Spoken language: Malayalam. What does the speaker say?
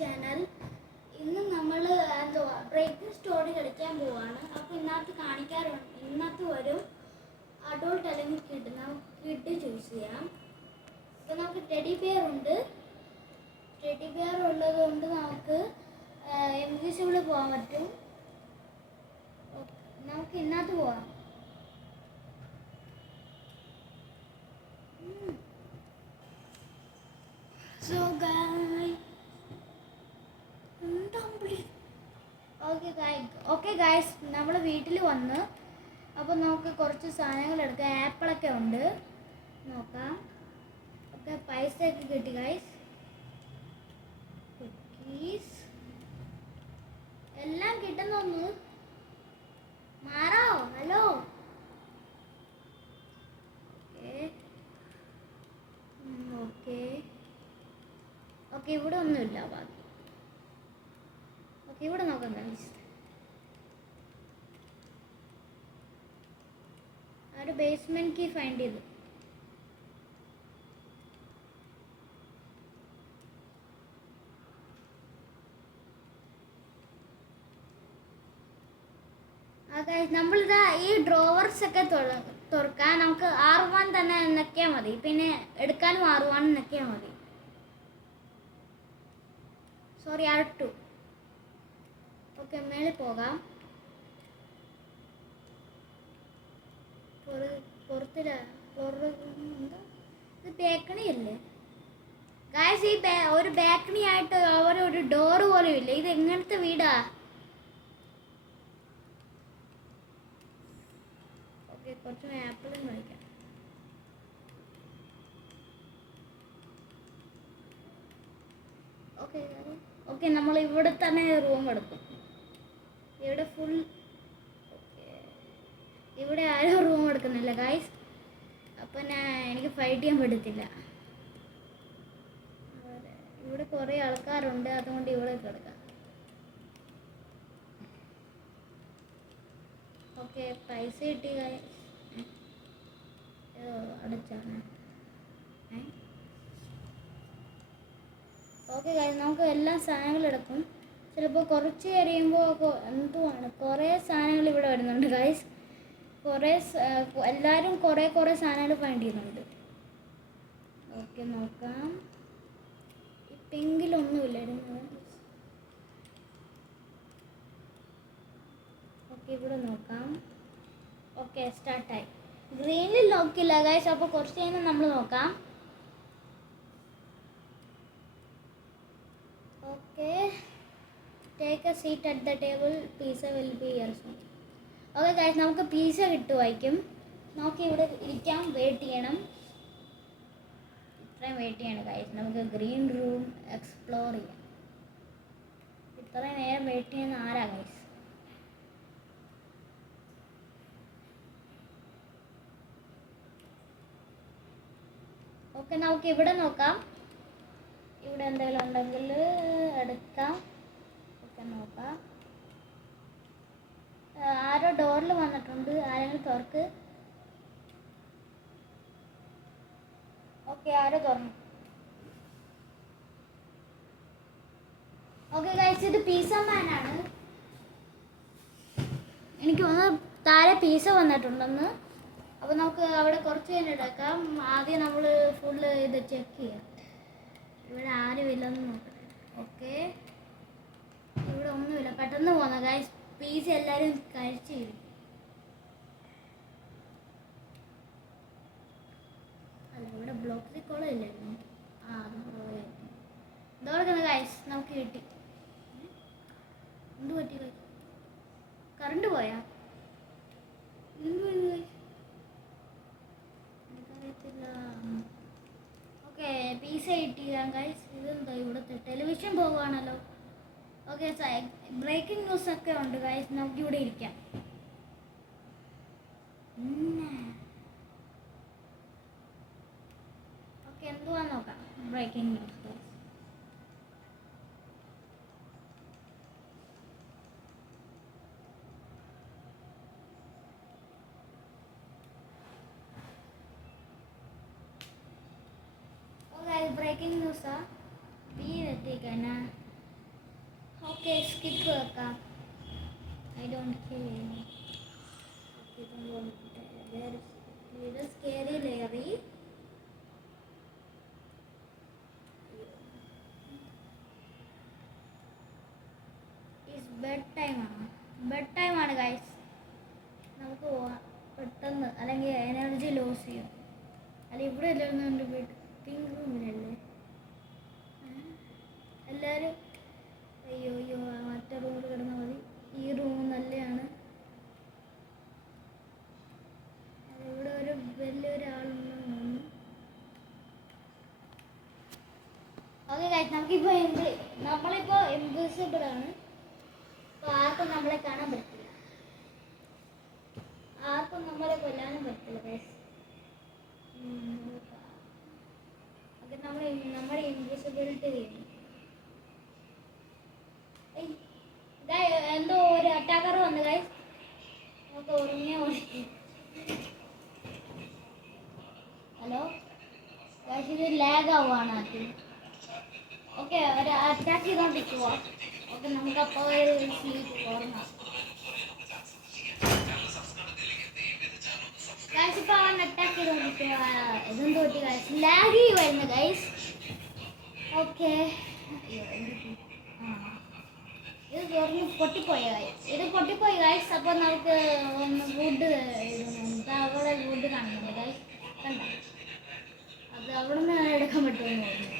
ചാനൽ. ഇന്ന് നമ്മൾ എന്തുവാ ബ്രേക്കിംഗ് സ്റ്റോറി കളിക്കാൻ പോവാണ്. അപ്പോൾ ഇന്നത്തെ ഒരു അഡോൾട്ട് അല്ലെങ്കിൽ കിഡ്, നമുക്ക് കിഡ് ചൂസ് ചെയ്യാം. അപ്പോൾ നമുക്ക് ടെഡി ബിയർ ഉണ്ട്. ടെഡി ബിയർ ഉള്ളത് കൊണ്ട് നമുക്ക് ഇൻവിസിബിൾ പോകാൻ പറ്റും. നമുക്ക് ഇന്നത്തെ പോവാം. So guys, ഓക്കെ ഗായ്സ്, നമ്മൾ വീട്ടിൽ വന്ന് അപ്പോൾ നമുക്ക് കുറച്ച് സാധനങ്ങൾ എടുക്കാം. ആപ്പിളൊക്കെ ഉണ്ട്, നോക്കാം. ഓക്കെ, പൈസയൊക്കെ കിട്ടി ഗായ്സ്. കുക്കീസ് എല്ലാം കിട്ടുന്നൊന്ന് മാറോ. ഹലോ, ഓക്കെ ഓക്കെ, ഇവിടെ ഒന്നുമില്ല ബാക്കി. ഓക്കെ, ഇവിടെ നോക്കാം ഗൈസ്. ഒരു ബേസ്മെന്റ് കീ ഫൈൻഡ് ചെയ്തു. നമ്മളിതാ ഈ ഡ്രോവേഴ്സ് ഒക്കെ തുറക്കാൻ നമുക്ക് R1 തന്നെ നിൽക്കിയാൽ മതി. പിന്നെ എടുക്കാനും R1 നിൽക്കിയാൽ മതി. Sorry, R2. ഓക്കെ, മേളിൽ പോകാം. പുറത്തില്ല, ഇത് ബേക്കണി അല്ലേ ഗായ്സ്? ഒരു ബേക്കണി ആയിട്ട് ഒരു ഡോറ് പോലും ഇല്ല. ഇത് എങ്ങനത്തെ വീടാ? ഓക്കെ, കുറച്ച് ആപ്പിളും കഴിക്കാം. ഓക്കെ ഓക്കെ, നമ്മൾ ഇവിടെ തന്നെ റൂം എടുക്കും. ഇവിടെ ഫുൾ. ഇവിടെ ആരും റൂം എടുക്കുന്നില്ല ഗായ്സ്. അപ്പം എനിക്ക് ഫൈറ്റ് ചെയ്യാൻ പറ്റത്തില്ല. ഇവിടെ കുറേ ആൾക്കാരുണ്ട്, അതുകൊണ്ട് ഇവിടെ കിടക്കാം. ഓക്കെ, പൈസ കിട്ടി ഗായ്സ്. അടച്ചാണ്. ഓക്കെ ഗായ്സ്, നമുക്ക് എല്ലാ സാധനങ്ങളും എടുക്കും. ചിലപ്പോൾ കുറച്ച് കഴിയുമ്പോൾ എന്തുവാണ് കുറേ സാധനങ്ങൾ ഇവിടെ വരുന്നുണ്ട് ഗായ്സ്. എല്ലാവരും കുറേ സാധനങ്ങൾ ഫൈൻഡ് ചെയ്യുന്നുണ്ട്. ഓക്കെ, നോക്കാം. പിങ്കിലൊന്നുമില്ലായിരുന്നു. ഓക്കെ, ഇവിടെ നോക്കാം. ഓക്കെ, സ്റ്റാർട്ടായി. ഗ്രീനിൽ നോക്കില്ല ഗായ്സ്. അപ്പോൾ കുറച്ച് കഴിഞ്ഞാൽ നമ്മൾ നോക്കാം. Okay, take A seat at the table, pizza will be here soon. Okay guys, നമുക്ക് പിസ്സ കിട്ടുമായിരിക്കും. നമുക്ക് ഇവിടെ ഇരിക്കാം, വെയിറ്റ് ചെയ്യണം. ഇത്രയും വെയിറ്റ് ചെയ്യണം ഗൈസ്. നമുക്ക് ഗ്രീൻ റൂം എക്സ്പ്ലോർ ചെയ്യാം. ഇത്രയും നേരം വെയിറ്റ് ചെയ്യുന്ന ആരാ ഗൈസ്? ഓക്കെ, നമുക്ക് ഇവിടെ നോക്കാം. ഇവിടെ എന്തെങ്കിലും ഉണ്ടെങ്കിൽ എടുക്കാം. ഓക്കെ, നോക്കാം. ആരോ ഡോറിൽ വന്നിട്ടുണ്ട്, ആരെങ്കിലും തുറക്ക്. ഓക്കെ, ആരോ തുറന്നു. ഓക്കെ ഗൈസ്, ഇത് പിസ്സ മാനാണ്. എനിക്ക് തോന്നുന്നു താഴെ പിസ്സ വന്നിട്ടുണ്ടെന്ന്. അപ്പോൾ നമുക്ക് അവിടെ കുറച്ച് കഴിഞ്ഞ് എടുക്കാം. ആദ്യം നമ്മൾ ഫുള്ള് ഇത് ചെക്ക് ചെയ്യാം. ഇവിടെ ആരുമില്ലെന്ന് നോക്കട്ടെ. ഓക്കെ, ഇവിടെ ഒന്നുമില്ല. പെട്ടെന്ന് പോന്ന ഗൈസ്, പിസ്സ എല്ലാവരും കഴിച്ചിരിക്കും. അല്ല, ഇവിടെ ബ്ലോക്ക് കോളം ഇല്ലായിരുന്നു. അത് പോയായിരുന്നു. ഇതോടെ ഗൈസ് നമുക്ക് കിട്ടി. എന്ത് പറ്റി ഗൈസ്? കറണ്ട് പോയാ? എനിക്കറിയത്തില്ല. ഓക്കെ, പിസ്സ കിട്ടിയതാണ് ഗൈസ്. ഇതെന്താ ഇവിടുത്തെ ടെലിവിഷൻ പോകുവാണല്ലോ. ഓക്കെ, ബ്രേക്കിംഗ് ന്യൂസ് ഒക്കെ ഉണ്ട് ഗൈസ്. നമുക്ക് ഇവിടെ ഇരിക്കാം. ഓക്കെ, എന്തുവാ നോക്കാം. Breaking news guys. ബ്രേക്കിംഗ് ന്യൂസാ. ബി എത്തിക്കാനാ സ്കിപ്പ് വെക്കാം. I don't care. Scary Larry. Bed time ആണ് ഗൈസ്. നമുക്ക് പോവാം പെട്ടെന്ന്, അല്ലെങ്കിൽ എനർജി ലോസ് ചെയ്യും. അല്ല ഇവിടെ അല്ലാണ്ട് പിങ്ക് റൂമിലല്ലേ എല്ലാവരും? അയ്യോ അയ്യോ, മറ്റേ റൂമിൽ കിടന്നാൽ മതി. ഈ റൂം നല്ലതാണ്. ഇവിടെ ഒരു വലിയൊരാളുണ്ടെന്ന് തോന്നുന്നു. ഓക്കെ ഗൈസ്, നമ്മളിപ്പോൾ ഇൻവിസിബിൾ ആണ്. അപ്പോൾ ആർക്കും നമ്മളെ കാണാൻ പറ്റില്ല, ആർക്കും നമ്മളെ കൊല്ലാനും പറ്റില്ല ഗൈസ്. ഓക്കെ, നമ്മുടെ ഇൻവിസിബിലിറ്റി ചെയ്യുന്നു. എന്തോ ഒരു അറ്റാക്കർ വന്നു ഗൈസ്. നമുക്ക് ഉറങ്ങിയ ഹലോ ഗൈസ്, ഇത് ലാഗ് ആവുകയാണ് ആദ്യം. ഓക്കെ, ഒരു അറ്റാക്ക് ചെയ്തോണ്ടിരിക്കുക. ഓക്കെ, നമുക്ക് അപ്പോൾ സ്ലീപ്പ് ഉറങ്ങാം ഗൈസ്. ഇപ്പോൾ അവൻ അറ്റാക്ക് ചെയ്തോണ്ടിരിക്കുക. ഇതെന്തോ പറ്റി ഗൈസ്, ലാഗ് ചെയ്യുമായിരുന്നു ഗൈസ്. ഓക്കെ, ഇത് തുറന്ന് പൊട്ടിപ്പോയി ഗൈസ്. അപ്പോൾ നമുക്ക് ഒന്ന് വുഡ് അവിടെ വുഡ് കാണുന്നുണ്ട് ഗൈസ്. കണ്ട, അത് അവിടെ നിന്ന് എടുക്കാൻ പറ്റുമെന്ന് തോന്നുന്നു.